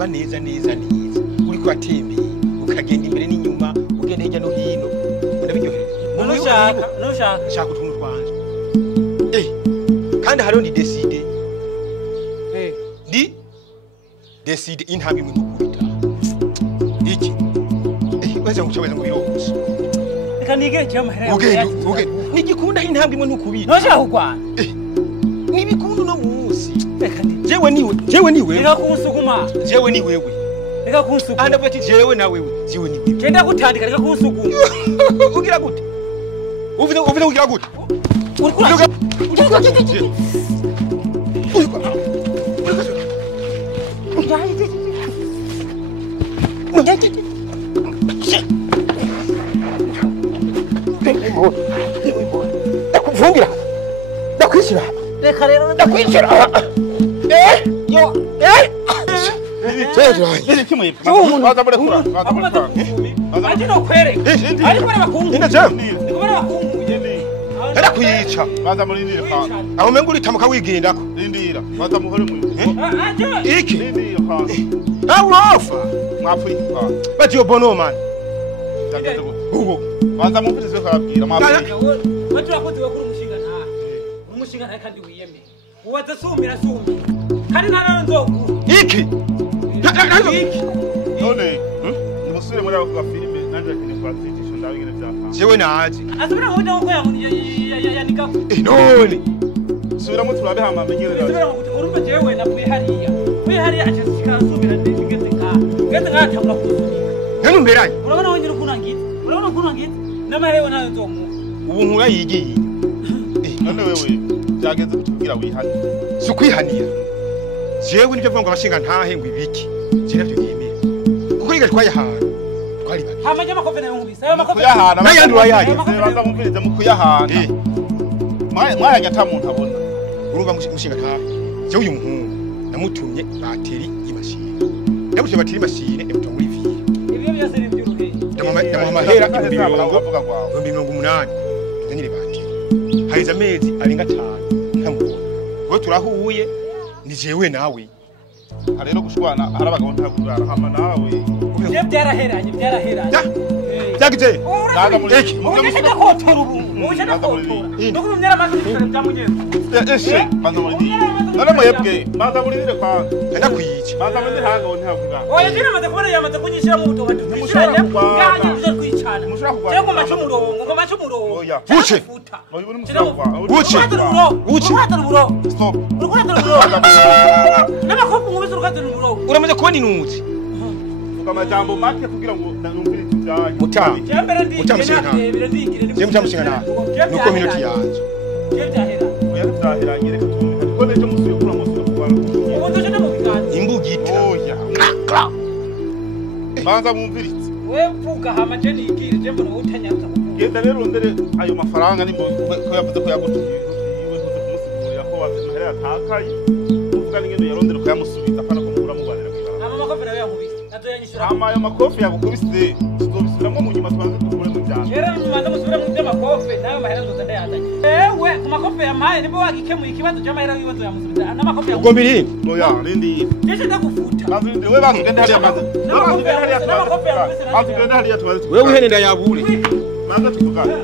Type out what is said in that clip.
uranyumva neza uri kwatembeye ukagenda imbere n'inyuma ugenda hirya no hino ndabiryohera nushaka utuntu twanje kandi hariho ndi decide intambwe imwe gukubita iki baza ngucabeza ngo birose reka nige cyamahera nigikunda intambwe imwe nukubita noshaka kugwana nibikunda no munsi reka jewe ni wewe reka kunsuguma jewe ni wewe reka kunsuguma anda bati jewe na wewe jewe ni wewe kenda gutandika reka kunsuguma ugira gute uvide ugira gute Ndakufungira. Ndakwishira. Reka rero ndakwishira. Yo. Nini kimwe? Baza muri kura. Aje no kwere. Ari kwere bakungu. Inde je. Ndikubara bakungu yeme. Era kuyica. Baza muri ndira ka. Aho mengu ritamuka wigendako. Ndira. Baza muhore mu. Aje. Iki. Ndira ka. Awurofa. Mwafurika. Bati yo bono man. Hugo. Baza mumvirize kabwira mwafurika. Bati wakoze wakuru umushinga nta. Umushinga nta kandi wiyeme. Uwaza sumira. Kandi nana nzoku. Iki. None. Nimusubire muri ako filime nanje kine kwazitisho ndabigire byaka. Jewe naje. Asubira hoja uko yanika. None. Subiramo turabe hama menyerera. Asubira ngo urumva jewe napuye hariya. Puye hariya aje sikasubira ndigeze ka. Geze ngatanga kuzunika. None mberanye. Urabona wongera kunangita. Namarewe nayo nzomu. Ubu nkura yigiye. None wewe byageze kutubwira wihani. Sukwihanira. Jewe nibyo vuga ngo abashinga ntahe ngo ibiki. Je navyo yemeye. Kuko riga twayahana. Twari bari. Hamaje makofe nayo nkubise. Ayo makofe. Kuyahana. Nayandi wayaje. Baza mumvirize mu kuyahana. Mwaya gata muntu abona. Urumva mushinga ntahe. Je uyu muhungu namutumye bateri y'imashini. Nabuze bateri y'imashini ebuto muri vie. Ibyo byose ni byuruhe. Ndamuha mahera 180. Tuzanyire bateri. Haiza amezi arenga 5. Ntamubona. Ngo turahuye ni jewe nawe. Rero gushwana harabagabo ntakurara hama nawe. Ibyo byaraheranye. Byagite. Naga muri Eki. Ushaka kotora ubu. Ushaka kotora. Ndokuru myara mazikare byamunyeko. Eshe banza muri. None mwebwe banza muri ndire kwa. Enda kuyica. Banza muri hango ntavuga. Oya kina maze kubona yamaze kunyishira mu buto batu. Mushaka yaje kwicana. Cyangwa macumurongo. Oya. Buce. Oya muri mushaka. Buce. Buce. Stop. N'amakopu ngubise urukatira uburo. Uramaze kubona inutsi. Vuga amajambo make kugira ngo numvire ibyaye. Mutama. Cyambere ndigire. Je mutamushinga nta. Nuko minoti yanje. Cyahera. Oya byahera nyereka tumwe. Ko neje musuye kura musuye kubana. Ubu ndoje no mubikana. Imbugita. Oya. Banza mumviritse. We mvuga hama je nigire je mbona utanyaza. Genda rero ndere ayo mafaranga ni ko yavuze ko yagutuye. Atakaye uvuga n'ingendo yarondera ko yamusubiza kana ko mukura mugwanira kwibara amakofe nawe yankubise nazoyanyishura ayo makofe yagukubise tuzobisubiramo mu nyuma twanze dukure mu byano rero mumanza musubira mu by'amakofe nayo mahera nzoza ndayazanye ewe ku makofe yamaye nibo wagikemuye ikibazo cy'amahera y'ibibazo yamusubiza n'amakofe Ubwo mbiri. oya rindi jeje ndagufuta bazinde we bazugende hariya maze bazugende hariya tumaze Wewe uhene ndayabure. maze tuvugana